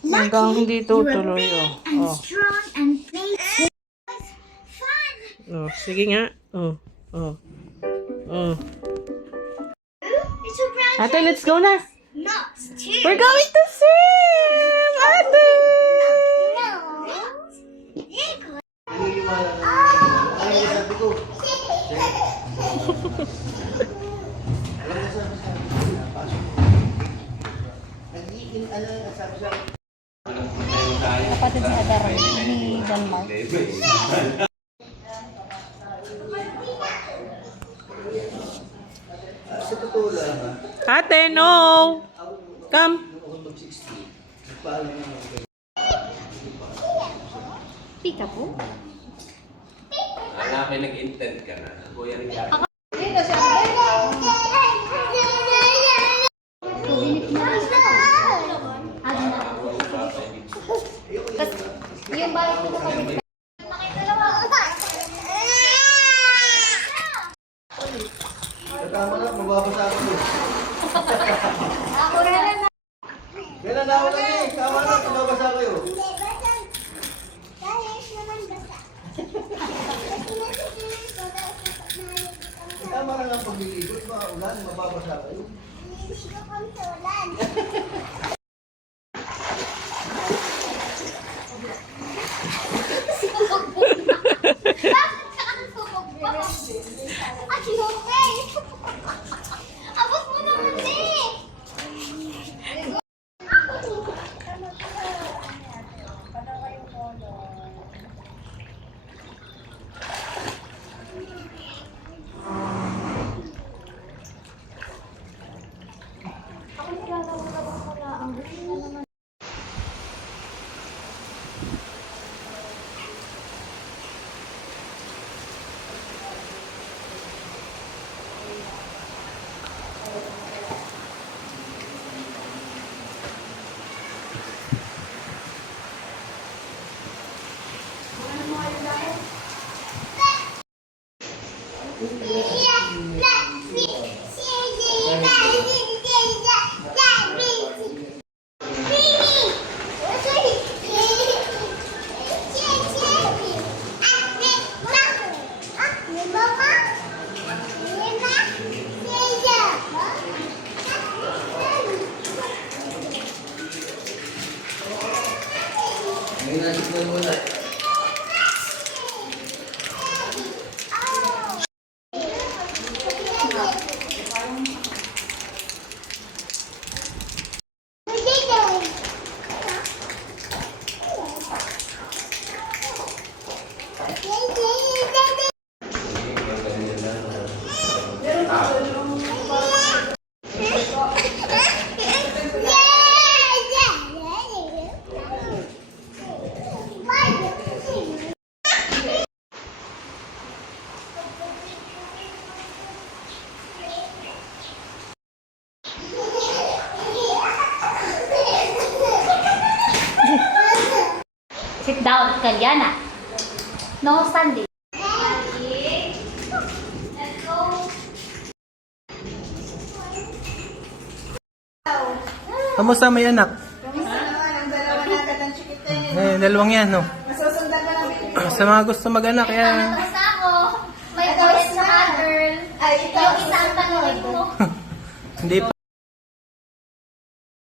Hanggang hindi tutuloy, oh. Oh, sige nga. Oh. Ate, let's go na. We're going to swim! Ate! Kapatid ni Adara ni Denmark. Ate, no! Come! Pika po? Alam ko nag-intend ka na. Kuya rin ka. Dito siya. Subinit mo. Yung balik ko sa kapit. Tama na, mababasa ako. Ako na lang. Kailan na ako lang eh. Tama na, mababasa kayo. Tama na lang pagliligot, ulan, mababasa kayo. Abot mo naman eh! Sit down, Kalyana. No standing. Kamusta may anak? Dalawang yan, no? Sa mga gusto mag-anak, kaya... Basta ako, may boys na girl. Ay, ikaw isang tanongin mo. Hindi pa.